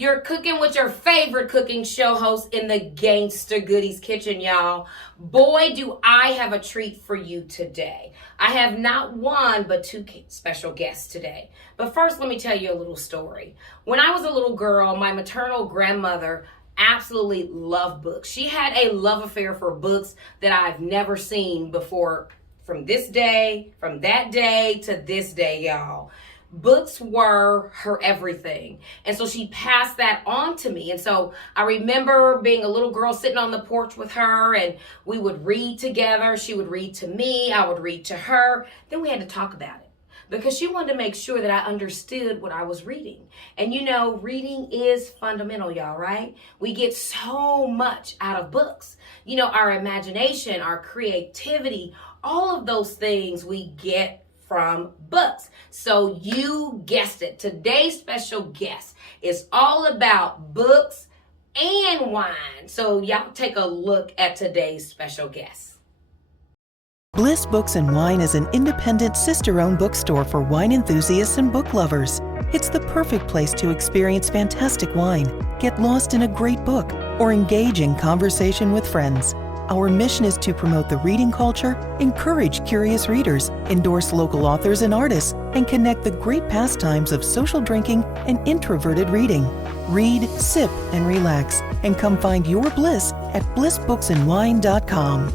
You're cooking with your favorite cooking show host in the Gangsta Goodies Kitchen, y'all. Boy, do I have a treat for you today. I have not one, but two special guests today. But first, let me tell you a little story. When I was a little girl, my maternal grandmother absolutely loved books. She had a love affair for books that I've never seen before from that day to this day, y'all. Books were her everything. And so she passed that on to me. And so I remember being a little girl sitting on the porch with her, and we would read together. She would read to me. I would read to her. Then we had to talk about it because she wanted to make sure that I understood what I was reading. And you know, reading is fundamental, y'all, right? We get so much out of books. You know, our imagination, our creativity, all of those things we get from books. So you guessed it. Today's special guest is all about books and wine. So y'all take a look at today's special guest. Bliss Books and Wine is an independent sister-owned bookstore for wine enthusiasts and book lovers. It's the perfect place to experience fantastic wine, get lost in a great book, or engage in conversation with friends. Our mission is to promote the reading culture, encourage curious readers, endorse local authors and artists, and connect the great pastimes of social drinking and introverted reading. Read, sip, and relax, and come find your bliss at blissbooksandwine.com.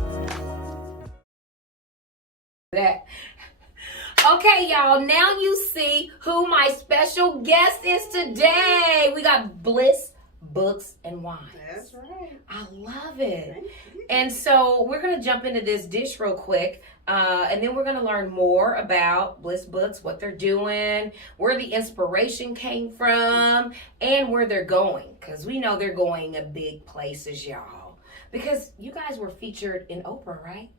Okay, y'all, now you see who my special guest is today. We got Bliss Books and Wine. That's right. I love it. And so we're going to jump into this dish real quick, and then we're going to learn more about Bliss Books, what they're doing, where the inspiration came from, and where they're going, because we know they're going big places, y'all. Because you guys were featured in Oprah, right?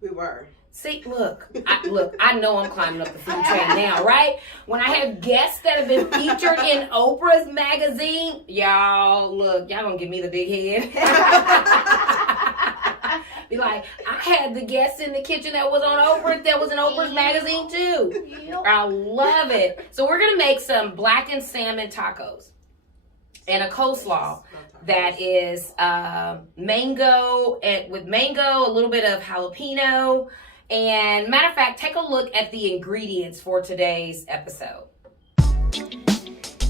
We were. See, look, I know I'm climbing up the food chain now, right? When I have guests that have been featured in Oprah's magazine, y'all gonna give me the big head. Be like, I had the guests in the kitchen that was on Oprah, that was in Oprah's magazine too. I love it. So we're gonna make some blackened salmon tacos and a coleslaw that is mango, and with mango, a little bit of jalapeno. And matter of fact, take a look at the ingredients for today's episode.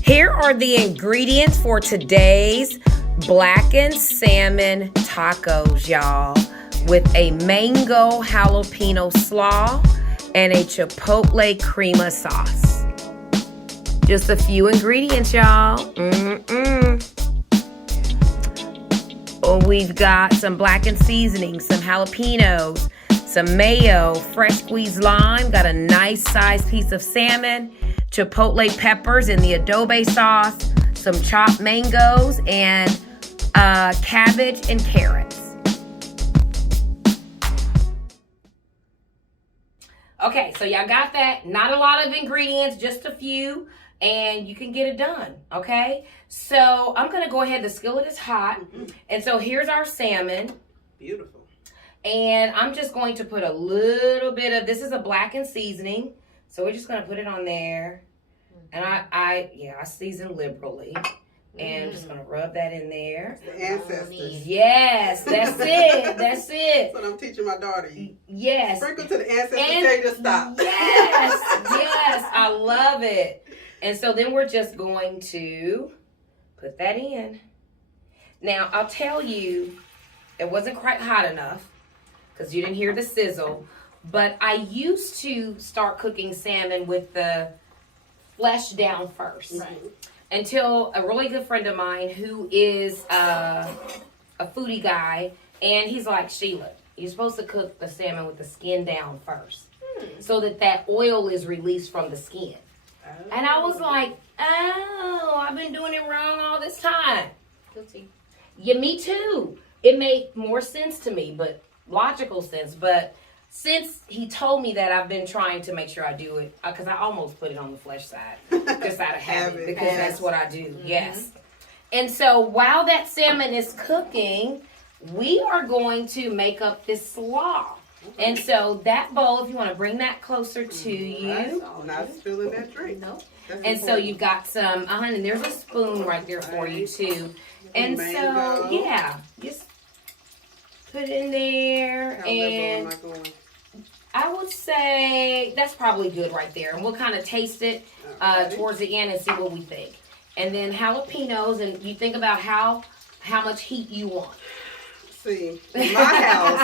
Here are the ingredients for today's blackened salmon tacos, y'all, with a mango jalapeno slaw and a chipotle crema sauce. Just a few ingredients, y'all. Oh, we've got some blackened seasoning, some jalapenos, some mayo, fresh squeezed lime, got a nice sized piece of salmon, chipotle peppers in the adobe sauce, some chopped mangoes, and cabbage and carrots. Okay, so y'all got that. Not a lot of ingredients, just a few, and you can get it done, okay? So I'm going to go ahead. The skillet is hot, and so here's our salmon. Beautiful. And I'm just going to put a little bit of, this is a blackened seasoning, so we're just going to put it on there. And I season liberally. And I'm just going to rub that in there. The ancestors. Yes, that's it. That's it. That's what I'm teaching my daughter. Yes. Sprinkle to the ancestors, tell you to stop. Yes, I love it. And so then we're just going to put that in. Now, I'll tell you, it wasn't quite hot enough because you didn't hear the sizzle. But I used to start cooking salmon with the flesh down first. Right. Until a really good friend of mine who is a foodie guy, and he's like, Sheila, you're supposed to cook the salmon with the skin down first so that oil is released from the skin. Oh. And I was like, oh, I've been doing it wrong all this time. Guilty. Yeah, me too. It made more sense to me, but logical sense. But since he told me that, I've been trying to make sure I do it, because I almost put it on the flesh side, just out of habit, because that's what I do, yes. And so while that salmon is cooking, we are going to make up this slaw. And so that bowl, if you want to bring that closer to you. I'm not spilling that drink. No. And so you've got some, and there's a spoon right there for you too. And mango. so, yeah, just put it in there. How and level am I going? I would say that's probably good right there. And we'll kind of taste it towards the end and see what we think. And then jalapenos, and you think about how much heat you want. See, in my house,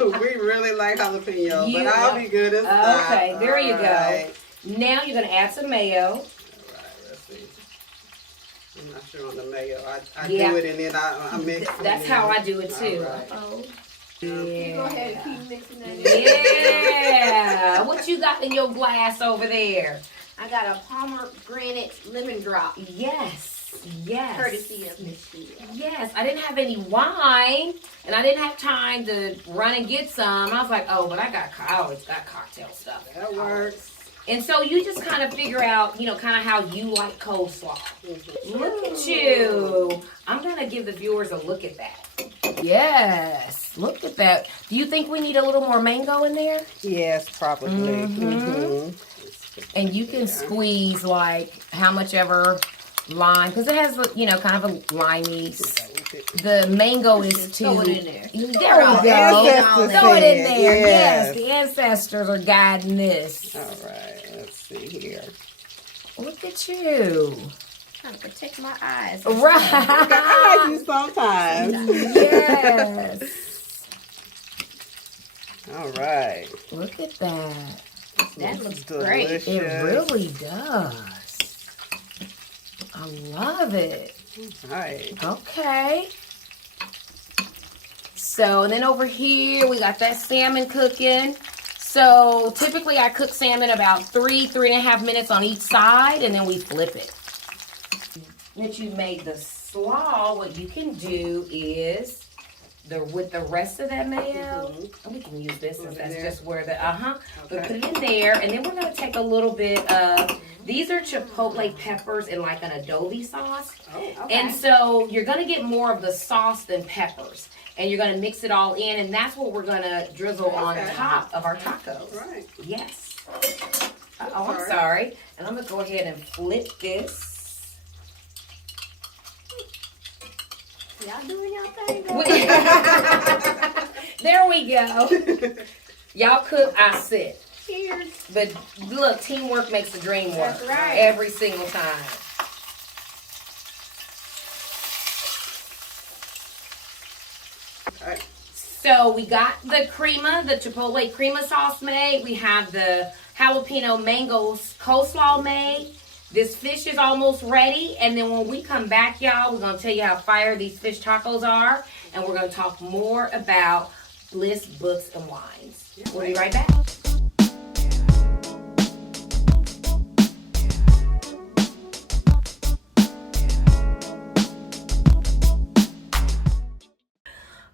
we really like jalapeno, but I'll be good as that. Okay, there you Right. go. Now you're going to add some mayo. All right, let's see. I'm not sure on the mayo. I do it and then I mix it. That's how I do it too. All right. Yeah. Go ahead and keep mixing that in. Yeah. What you got in your glass over there? I got a pomegranate lemon drop. Yes. Yes. Courtesy of Miss Sheila. Yes. I didn't have any wine, and I didn't have time to run and get some. I was like, oh, but I always got cocktail stuff. That works. And so you just kind of figure out, kind of how you like coleslaw. Mm-hmm. Look at you. I'm going to give the viewers a look at that. Yes. Look at that. Do you think we need a little more mango in there? Yes, probably. Mm-hmm. And you can squeeze like how much ever lime, because it has, kind of a limey. The mango is too. Throw it in there. There we go. Ancestors Throw it in said, there. Yes, yes. the ancestors are guiding this. All right, let's see here. Look at you. Trying to protect my eyes. I Right. like you sometimes. Yes. All right. Look at that. That looks Delicious. great. It really does. I love it. All right. Okay. So, and then over here, we got that salmon cooking. So, typically I cook salmon about 3.5 minutes on each side, and then we flip it. Once you've made the slaw, what you can do is, with the rest of that mayo, we can use this since that's just where the, we put it in there, and then we're going to take a little bit of, these are chipotle peppers in like an adobe sauce. Oh, okay. And so you're going to get more of the sauce than peppers. And you're going to mix it all in, and that's what we're going to drizzle on top of our tacos. Right. Yes. I'm sorry. And I'm going to go ahead and flip this. Y'all doing y'all thing, girl? There we go. Y'all cook, I sit. Cheers. But look, teamwork makes the dream work. That's right. Every single time. All right. So we got the crema, the chipotle crema sauce made. We have the jalapeno mango coleslaw made. This fish is almost ready. And then when we come back, y'all, we're going to tell you how fire these fish tacos are. And we're going to talk more about Bliss Books and Wines. We'll be right back.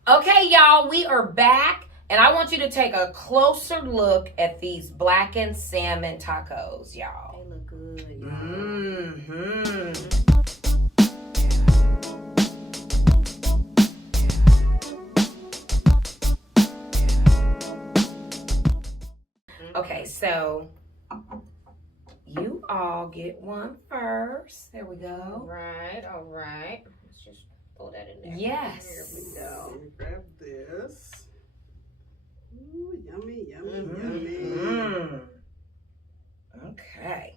Okay, y'all, we are back, and I want you to take a closer look at these blackened salmon tacos, y'all. They look good, y'all. Mm-hmm. Okay, so you all get one first. There we go. All right. Let's just throw that in there. Yes. Here we go. Let me grab this. Ooh, yummy, yummy, yummy. Mm. Okay.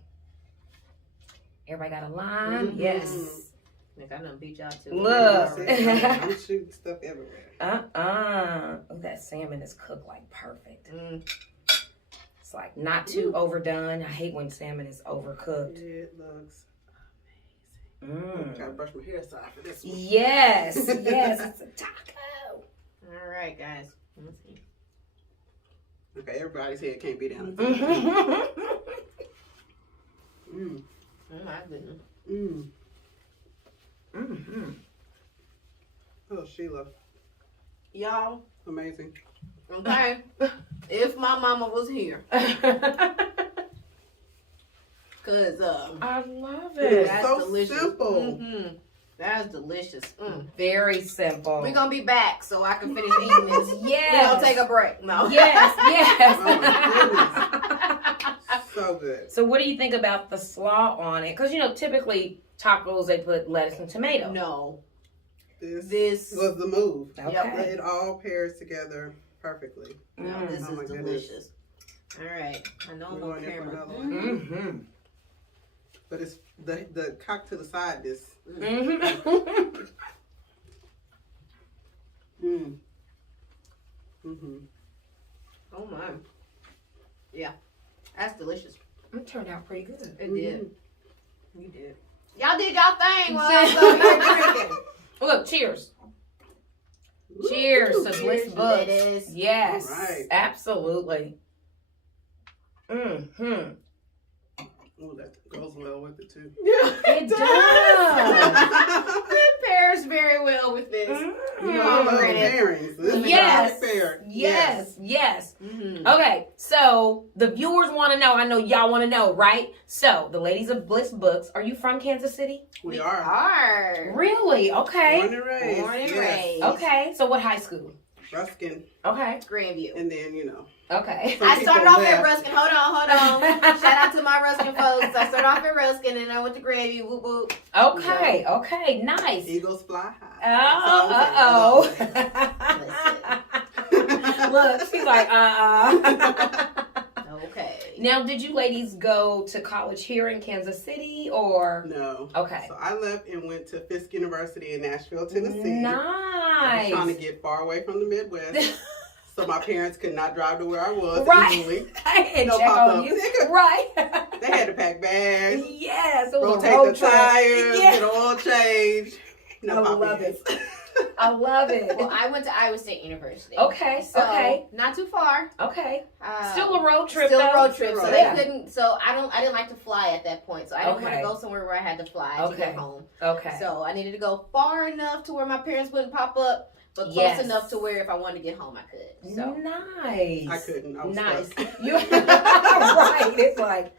Everybody got a lime? Yes. Like I done beat y'all too. Look. I'm shooting stuff everywhere. Oh, that salmon is cooked like perfect. It's like not too overdone. I hate when salmon is overcooked. It looks amazing. Gotta brush my hair aside for this one. Yes, yes, it's a taco. All right, guys. Let's see. Okay, everybody's head can't be down. Oh my goodness. Oh, Sheila. Y'all, Amazing. okay. If my mama was here. Cause I love It's it. so delicious. simple. That's delicious. Very simple. We're gonna be back so I can finish eating this. Yes. We're gonna take a break. No. Yes, yes. Oh my goodness. So good. So what do you think about the slaw on it? Because, typically tacos, they put lettuce and tomato. No. This was the move. Okay. Yep. It all pairs together perfectly. This Oh my is goodness. delicious. All right. I know I'm We're on going in for camera. another one. Mm-hmm. But it's the cock to the side. This. Mm-hmm. Oh my. Yeah. That's delicious. It turned out pretty good. It did. You did. Y'all did y'all thing while I was over there drinking. Look, cheers. Cheers to Bliss Books. It is. Yes, All right. absolutely. Mm-hmm. Oh, that goes well with it too. It does. It pairs very well with this. You know, I love Already. pairings. This is Yes. a pair. Yes. Mm-hmm. Okay, so the viewers want to know. I know y'all want to know, right? So the ladies of Bliss Books, are you from Kansas City? We are. Really? Okay. Born and raised. Born and yes. raised. Okay. So what high school? Ruskin. Okay. Grandview. And then, Okay. Some I started people off at left. Ruskin. Hold on. Shout out to my Ruskin folks. I started off at Ruskin and I went to Grandview. Whoop whoop. Okay. Okay. Nice. Eagles fly high. Oh. That's Look, she's like, Okay. Now, did you ladies go to college here in Kansas City or? No. Okay. So I left and went to Fisk University in Nashville, Tennessee. I Nice. was trying to get far away from the Midwest. So my parents could not drive to where I was Right. easily. And No check pop-ups. on you. They could- Right. They had to pack bags, Yes. It was a rotate road the trip. tires, Yeah. get an oil change. No I love pop-ins. I love it. Well, I went to Iowa State University. Okay. So, Okay. not too far. Okay. Uh, Still a road trip. Still though? a road trip. So Yeah. they couldn't. So I didn't like to fly at that point. So I didn't want Okay. to go somewhere where I had to fly to Okay. get home. Okay. So I needed to go far enough to where my parents wouldn't pop up, but close Yes. enough to where if I wanted to get home, I could. So Nice. I couldn't. I was Nice. stuck. You right. It's like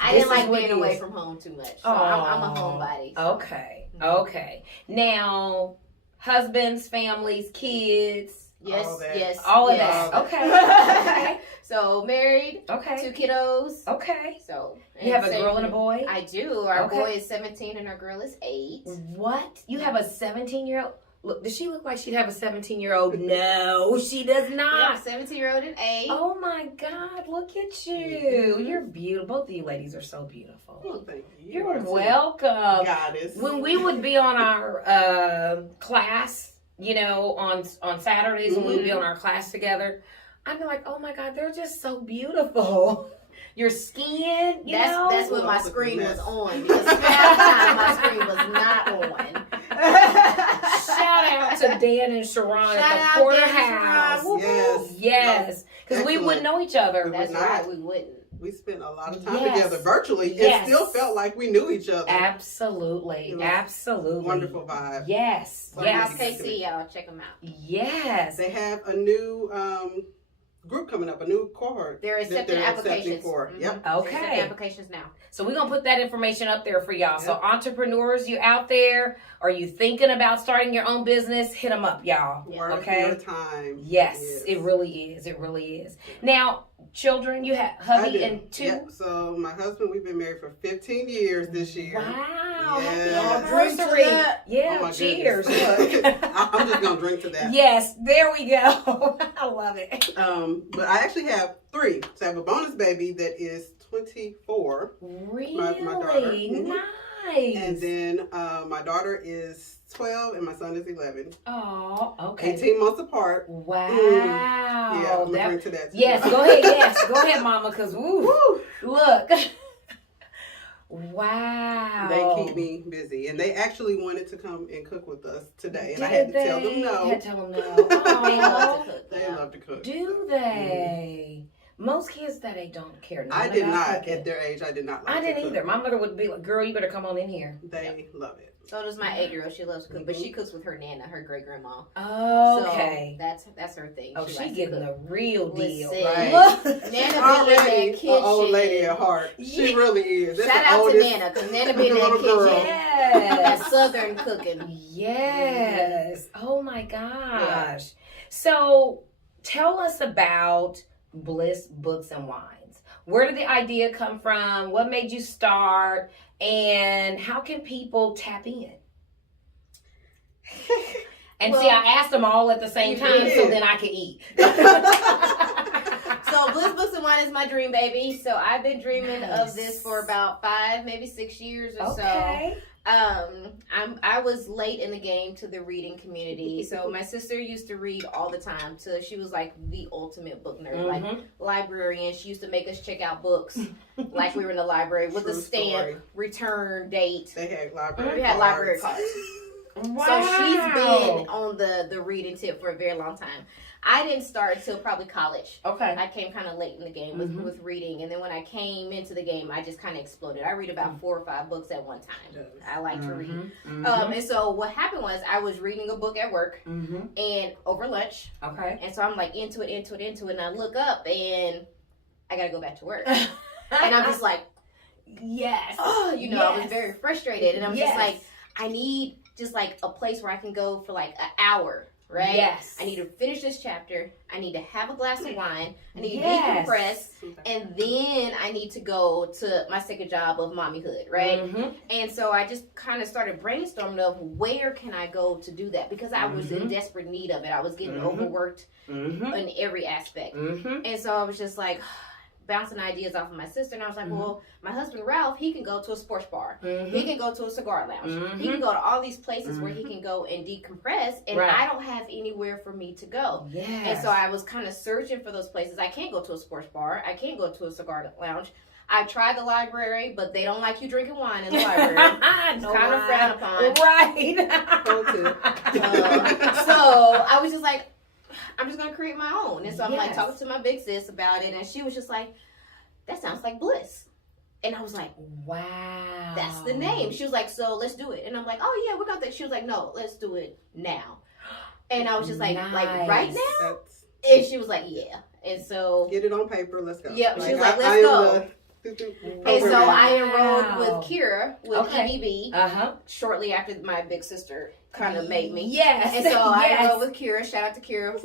I This didn't like is what being it away is. from home too much. So I'm a Aw. homebody. So. okay. Okay. Now, husbands, families, kids, Yes, All that. yes. all of yes. that. Okay. Okay. So married, Okay. 2 kiddos. Okay. So You have a same girl and a for- boy? I do. Our Okay. boy is 17 and our girl is 8. What? You have a 17-year-old? Look, does she look like she'd have a 17-year-old? No, she does not. Yep, 17-year-old and 8. Oh my God, look at you. You're beautiful. Both of you ladies are so beautiful. Oh, thank you. You're are too. welcome. Goddess. When we would be on our class, on Saturdays when we would be on our class together, I'd be like, oh my God, they're just so beautiful. Your skin, That's when my Oh, screen was goodness. on. Because half the time my screen was not on. Shout out to Dan and Sharon Shout at the out Porterhouse. Dan and Sharon. Yes. Yes, because we Excellent. wouldn't know each other. We That's would not. right, we wouldn't. We spent a lot of time Yes. together virtually. Yes. It still felt like we knew each other. Absolutely, It was absolutely. Wonderful vibe. Yes, So yes, House KC, y'all. Check them out. yes. They have a new group coming up, a new cohort. They're accepting that accepting applications. for. Mhm. Yep. They're Okay. accepting applications now. So we're going to put that information up there for y'all. So Yep. entrepreneurs, you out there, are you thinking about starting your own business? Hit them up, y'all. Yeah. Worth Okay. your time. Yes, it really is. It really is. Now, children, you have I hubby do. and 2? Yep. So my husband, we've been married for 15 years this year. Wow. Yes. Happy Drink to anniversary. that. Yeah, Oh my cheers. goodness. Look. I'm just gonna drink to that. Yes, there we go. I love it. But I actually have 3. So I have a bonus baby that is 24, Really? my daughter. Mhm. Nice. and then my daughter is 12, and my son is 11. Oh, okay. 18 months apart. Wow. Yeah, I'm gonna That- drink to that too. yes, go ahead. Yes, go ahead, Mama. Cause woo, look. Wow. They keep me busy, and they actually wanted to come and cook with us today, and I Did had to they? tell them no. You had to tell them no. They love Aw. to cook. They yeah. love to cook. Do they? Most kids that age don't care. I did not at their age. I did not like I didn't to cook. either. My mother would be like, "Girl, you better come on in here." They love it. So does my 8-year-old. She loves to cook, but she cooks with her nana, her great grandma. Oh, okay. So that's her thing. Oh, she getting the real deal, Listen, right? Nana been in that kitchen. An old lady at heart. She really is. That's Shout the out oldest, to Nana, because Nana been in that little girl. kitchen. Yes. That southern cooking. Yes. Oh my gosh. So tell us about Bliss Books and Wines. Where did the idea come from? What made you start? And how can people tap in? And see, I asked them all at the same time so then I could eat. So Bliss Books and Wine is my dream baby. So I've been dreaming of this for about 5, maybe 6 years or so. I was late in the game to the reading community. So my sister used to read all the time. So she was like the ultimate book nerd, like librarian. She used to make us check out books like we were in the library with a stamp, return date. They had library. We had library cards. Wow. So she's been on the reading tip for a very long time. I didn't start until probably college. Okay. I came kind of late in the game with reading. And then when I came into the game, I just kind of exploded. I read about 4 or 5 books at one time. I like to read. And so what happened was I was reading a book at work and over lunch. Okay. And so I'm like into it. And I look up and I got to go back to work. And I'm just like, yes. Oh, I was very frustrated. And I'm just like, I need just like a place where I can go for like an hour. Right? Yes. I need to finish this chapter. I need to have a glass of wine. I need to decompress. And then I need to go to my second job of mommyhood, right? And so I just kind of started brainstorming of where can I go to do that? Because I was in desperate need of it. I was getting overworked in every aspect. And so I was just like bouncing ideas off of my sister. And I was like, well, my husband Ralph, he can go to a sports bar. He can go to a cigar lounge. He can go to all these places where he can go and decompress. And I don't have anywhere for me to go. And so I was kind of searching for those places. I can't go to a sports bar. I can't go to a cigar lounge. I tried the library, but they don't like you drinking wine in the library. It's kind of frowned upon. Right. So I was just like, I'm just going to create my own. And so I'm like talking to my big sis about it. And she was just like, that sounds like Bliss. And I was like, wow. That's the name. She was like, so let's do it. And I'm like, oh yeah, we got that. She was like, no, let's do it now. And I was just like right now? And she was like, yeah. And so. Get it on paper. Let's go. Yep. She was like, let's go. And so I enrolled with Kira with EDB shortly after my big sister kind of made me. Yes. And so I enrolled with Kira. Shout out to Kira.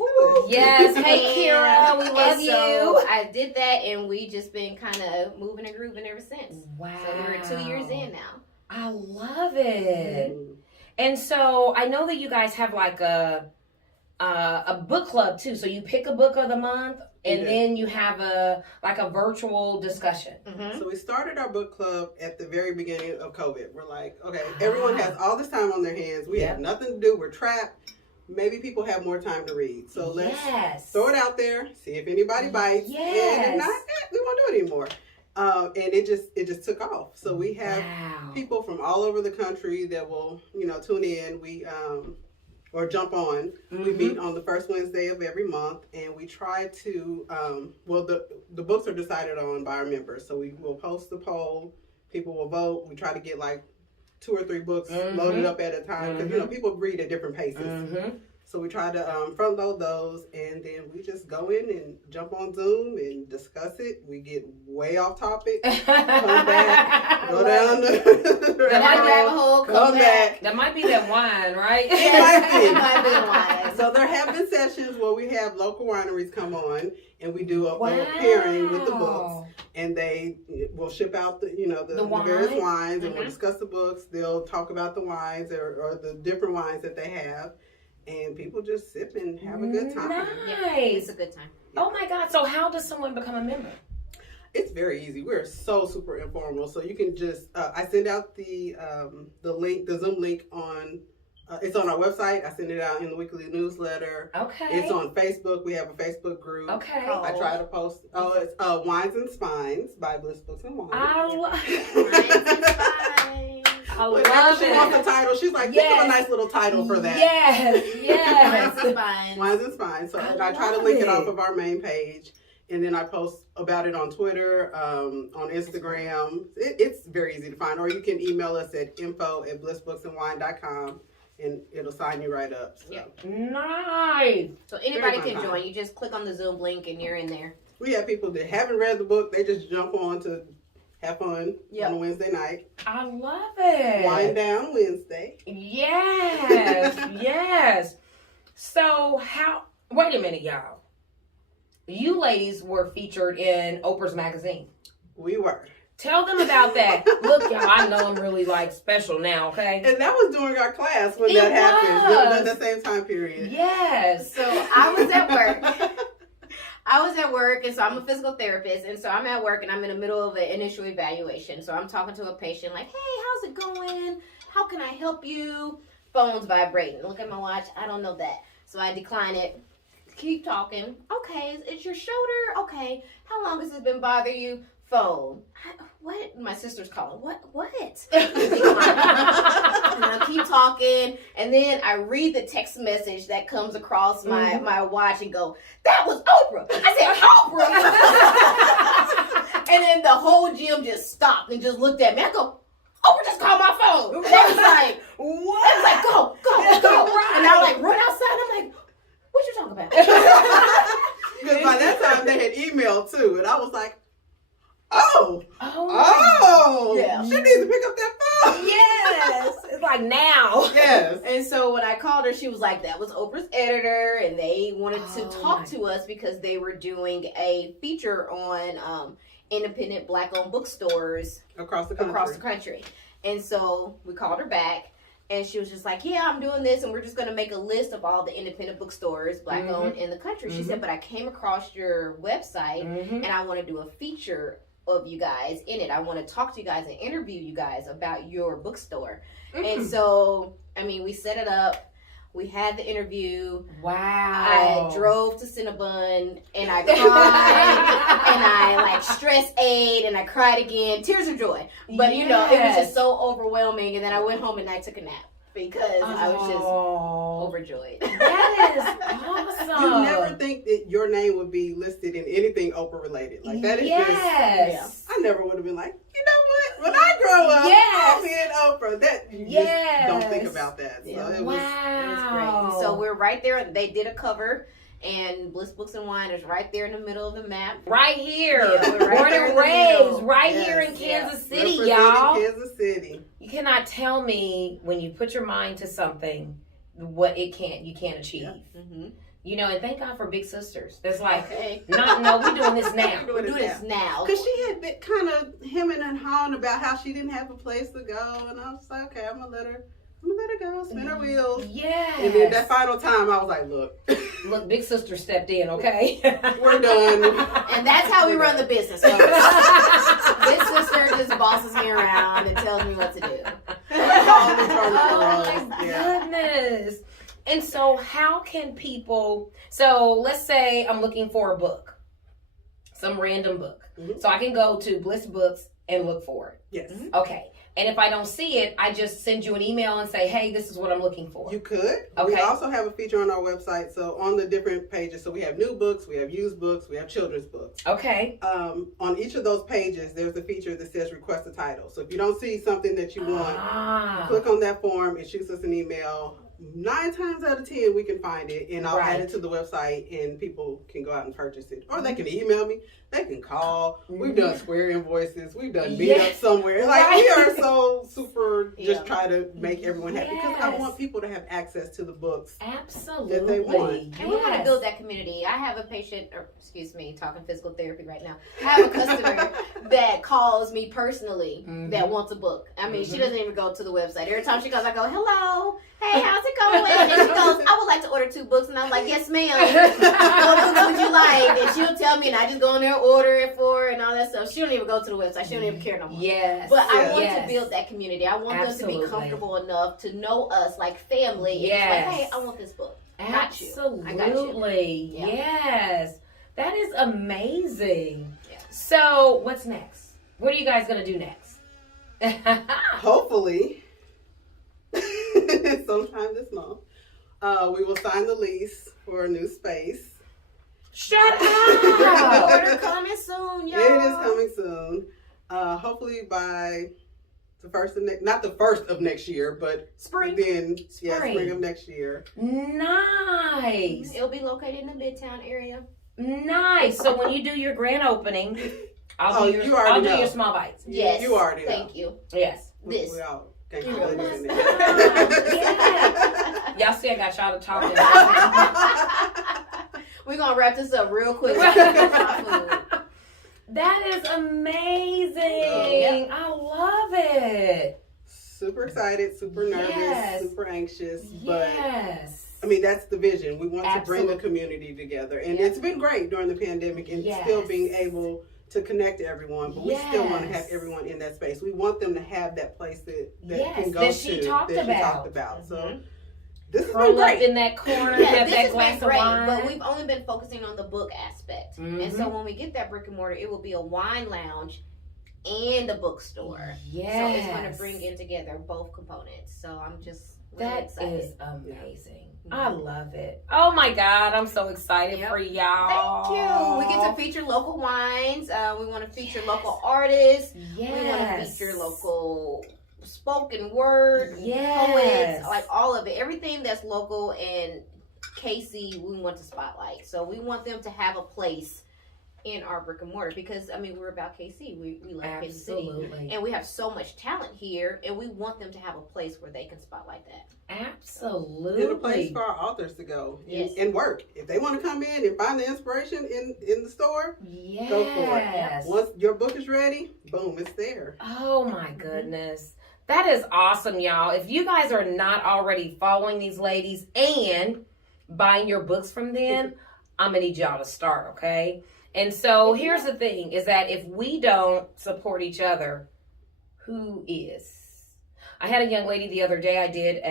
Yes. Hey, Kira. We love you. So I did that, and we just been kind of moving and grooving ever since. Wow. So we're 2 years in now. I love it. And so I know that you guys have like a book club too. So you pick a book of the month. And then you have a virtual discussion. So we started our book club at the very beginning of COVID. We're like, okay, everyone has all this time on their hands. We have nothing to do. We're trapped. Maybe people have more time to read. So let's throw it out there, see if anybody bites. And if not, we won't do it anymore. And it just took off. So we have people from all over the country that will, tune in. We or jump on. We meet on the first Wednesday of every month, and we try to, the books are decided on by our members. So we will post the poll, people will vote. We try to get like 2 or 3 books loaded up at a time, because, people read at different paces. So we try to front load those, and then we just go in and jump on Zoom and discuss it. We get way off topic, come back, go down the rabbit hole, come back. That might be that wine, right? It might be wine. So there have been sessions where we have local wineries come on, and we do a pairing with the books, and they will ship out the various wines, and we'll discuss the books. They'll talk about the wines or the different wines that they have. And people just sip and have a good time. Nice. Yeah, it's a good time. Oh my God. So how does someone become a member? It's very easy. We're so super informal. So you can just, I send out the link, the Zoom link on, it's on our website. I send it out in the weekly newsletter. Okay. It's on Facebook. We have a Facebook group. Okay. I try to post, it's Wines and Spines by Bliss Books and Wine. I love Wines and Spines. I love it. She wants a title. She's like, think of a nice little title for that. Yes. Wines and Spines. Wines and Spines. So I try to link it off of our main page. And then I post about it on Twitter, on Instagram. It's very easy to find. Or you can email us at info@blissbooksandwine.com and it'll sign you right up. So. Yeah. Nice. So anybody can join. You just click on the Zoom link and you're in there. We have people that haven't read the book. They just jump on to have fun on a Wednesday night. I love it. Wind down Wednesday. Yes. Yes. So wait a minute, y'all. You ladies were featured in Oprah's magazine. We were. Tell them about that. Look, y'all, I know I'm really special now, okay? And that was during our class when that happened. At the same time period. Yes. So I was at work. And so I'm a physical therapist, and so I'm at work, and I'm in the middle of an initial evaluation. So I'm talking to a patient like, hey, how's it going? How can I help you? Phone's vibrating. Look at my watch. I don't know that. So I decline it. Keep talking. Okay, it's your shoulder? Okay. How long has it been bothering you? Phone. What? My sister's calling. What? And I keep talking, and then I read the text message that comes across my watch and go, that was Oprah. I said, Oprah. And then the whole gym just stopped and just looked at me. I go, Oprah just called my phone. And they was like, what? They was like, go. Right. And I run outside. I'm like, what you talking about? Because by that time they had emailed too, and I was like, oh, yeah. She needs to pick up that phone. Yes, it's like now. Yes. And so when I called her, she was like, that was Oprah's editor, and they wanted to talk to us because they were doing a feature on independent Black-owned bookstores across the country. And so we called her back. And she was just like, yeah, I'm doing this, and we're just going to make a list of all the independent bookstores, Black-owned, in the country. She said, but I came across your website, and I want to do a feature of you guys in it. I want to talk to you guys and interview you guys about your bookstore. And so, I mean, we set it up. We had the interview. Wow. I drove to Cinnabon, and I cried, and I stress ate, and I cried again. Tears of joy. But, it was just so overwhelming. And then I went home and I took a nap because I was just overjoyed. That is awesome. You never think that your name would be listed in anything Oprah related. Like, that is just, I never would have been like, you know what? When I grow up, I'll be in Oprah. That you just don't think about that. So it was great. So we're right there. They did a cover, and Bliss Books and Wine is right there in the middle of the map. Right here. Yeah, we're born and raised. Right here in Kansas City, y'all. Kansas City. You cannot tell me when you put your mind to something what you can't achieve. Yeah. Mm-hmm. And thank God for big sisters. It's like, no, we're doing this now. We're doing this now. Because she had been kind of hemming and hawing about how she didn't have a place to go. And I was like, okay, I'm going to let her go, spin her wheels. Yes. And then that final time, I was like, look, big sister stepped in, okay? We're done. And that's how we run the business. Big sister just bosses me around and tells me what to do. Oh my goodness. And so how can people, let's say I'm looking for a book, some random book. Mm-hmm. So I can go to Bliss Books and look for it. Yes. Mm-hmm. Okay. And if I don't see it, I just send you an email and say, hey, this is what I'm looking for. You could. Okay. We also have a feature on our website. So on the different pages, so we have new books, we have used books, we have children's books. Okay. On each of those pages, there's a feature that says request a title. So if you don't see something that you want, you click on that form, it shoots us an email. 9 times out of 10 we can find it, and I'll add it to the website, and people can go out and purchase it, or they can email me, they can call. We've done Square invoices, we've done meetups somewhere. Like we are so super just try to make everyone happy because I want people to have access to the books that they want. And we want to build that community. I have a patient, talking physical therapy right now. I have a customer that calls me personally that wants a book. I mean, she doesn't even go to the website. Every time she goes, I go, hello, hey, how's it going? And she goes, I would like to order 2 books. And I'm like, yes, ma'am. What books would you like? And she'll tell me, and I just go in there, order it for her, and all that stuff. She don't even go to the website. She don't even care no more. Yes. But I want to build that community. I want them to be comfortable enough to know us like family. Yes. And like, hey, I want this book. Absolutely. I got you. Yeah. Yes. That is amazing. Yeah. So what's next? What are you guys going to do next? Hopefully, sometime this month, we will sign the lease for a new space. Shut up! Order coming soon, y'all. It is coming soon. Hopefully by the first of not the first of next year, but spring. Then spring of next year. Nice. It'll be located in the Midtown area. Nice. So when you do your grand opening, I'll do your small bites. Yes. You already know. Thank you. Yes. This. We all Y'all see I got y'all to talk. We're going to wrap this up real quick. That is amazing. I love it. Super excited, super nervous, super anxious. But yes. I mean, that's the vision. We want to bring the community together. And it's been great during the pandemic and still being able to connect everyone. But we still want to have everyone in that space. We want them to have that place that can go that she talked about. So this has curl been great. up in that corner, have that glass of wine. But we've only been focusing on the book aspect. And so when we get that brick and mortar, it will be a wine lounge and a bookstore. Yes. So it's going to bring in together both components. So I'm just really excited. That is amazing. I love it. Oh my God, I'm so excited for y'all. Thank you. We get to feature local wines. We want to feature local artists. Yes. We want to feature local spoken word poets, like all of it. Everything that's local and KC, we want to spotlight. So we want them to have a place in our brick and mortar because, I mean, we're about KC. We love KC City. And we have so much talent here, and we want them to have a place where they can spotlight that. Absolutely. And a place for our authors to go and work. If they want to come in and find the inspiration in the store, go for it. Once your book is ready, boom, it's there. Oh my goodness. That is awesome, y'all. If you guys are not already following these ladies and buying your books from them, I'm going to need y'all to start, okay? And so here's the thing, is that if we don't support each other, who is? I had a young lady the other day I did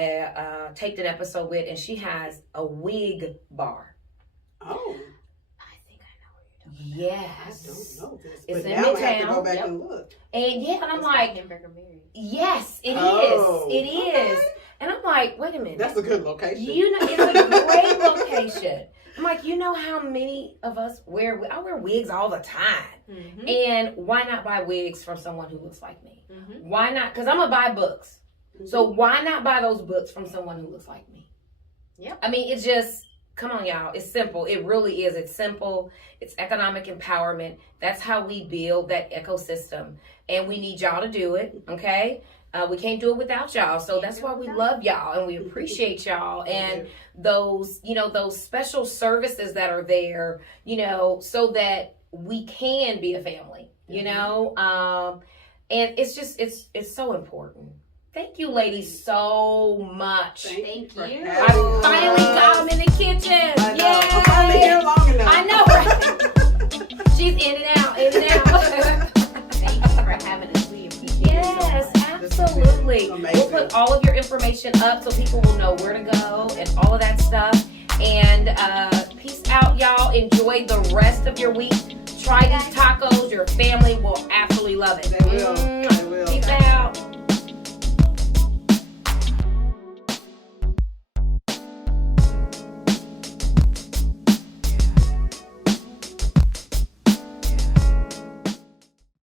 taped an episode with, and she has a wig bar. Oh. I think I know what you're talking about. Yes. I don't know this, it's but in now Midtown. I have to go back and look. And and I'm like, yes, it is. It is. And I'm like, wait a minute. That's a good location. You know, it's a great location. I'm like, you know how many of us I wear wigs all the time. And why not buy wigs from someone who looks like me? Why not? Because I'm going to buy books. So why not buy those books from someone who looks like me? Yep. I mean, it's just, come on, y'all. It's simple. It really is. It's simple. It's economic empowerment. That's how we build that ecosystem. And we need y'all to do it, okay? We can't do it without y'all. So that's why we love y'all and we appreciate y'all. And those, those special services that are there, so that we can be a family, and it's just, it's so important. Thank you, ladies, so much. Thank you. I finally got them in the kitchen. Yeah. I'm finally here long enough. I know, right? She's in and out. Thank you for having us. We appreciate it so much. Absolutely. We'll put all of your information up so people will know where to go and all of that stuff. And peace out, y'all. Enjoy the rest of your week. Try these tacos. Your family will absolutely love it. They will. They will. Peace out.